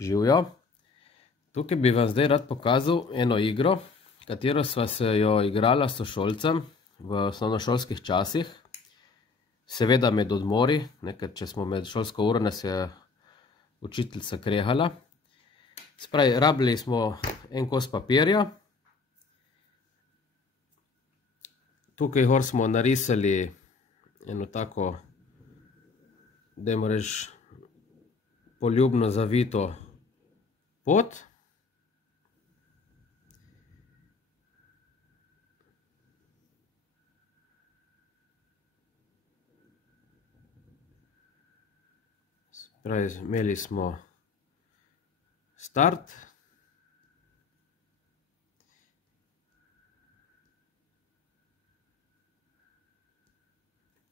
Živjo. Tukaj bi vam zdaj rad pokazal eno igro, katero sva se jo igrala s sošolcem v osnovnošolskih časih. Seveda med odmori, ker če smo med šolsko uro, nas je učiteljica krehala. Spravi, rabili smo en kos papirja. Tukaj gor smo narisali eno tako, dajmo reči, poljubno zavito pot. Spravi, imeli smo start.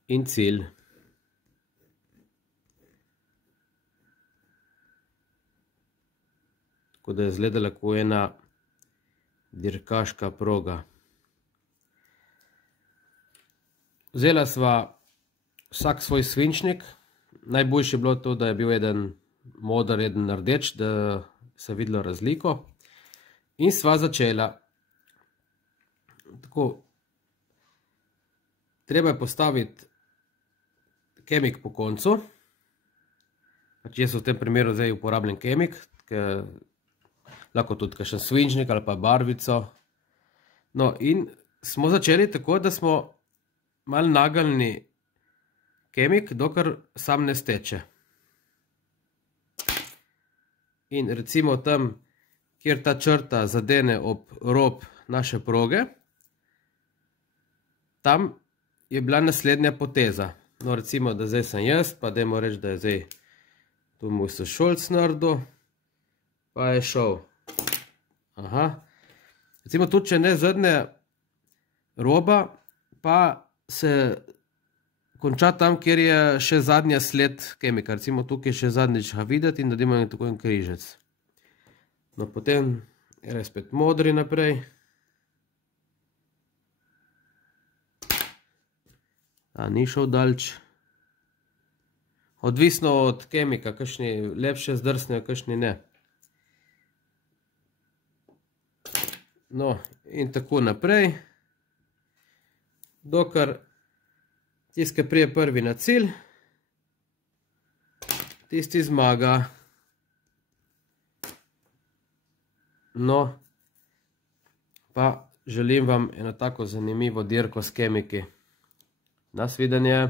In cilj. Tako da je izgledala kot ena dirkaška proga. Vzela sva vsak svoj svinčnik. Najboljše je bilo to, da je bil eden moder, eden rdeč, da se je videlo razliko. In sva začela. Tako. Treba je postaviti kemik po koncu. Jaz v tem primeru zdaj uporabljam kemik, ker lahko tudi kakšen svinčnik ali pa barvico. No, in smo začeli tako, da smo malo nagnili kemik, dokler sam ne steče. In recimo tam, kjer ta črta zadene ob rob naše proge, tam je bila naslednja poteza. No, recimo, da zdaj sem jaz, pa dajmo reči, da je zdaj tu moj sošolc naredil, pa je šel. Aha. Recimo, tudi če ne zadnja roba, pa se konča tam, kjer je še zadnja sled kemika. Recimo, tukaj še zadnjič ga videti in naredimo tako en križec. No, potem je spet modri naprej. Ta ni šel daleč. Odvisno od kemika, kakšni lepše zdrsnejo, kakšni ne. No, in tako naprej. Dokler tisti, ki prije prvi na cilj, tisti zmaga. No, pa želim vam eno tako zanimivo dirko s kemiki. Nasvidenje.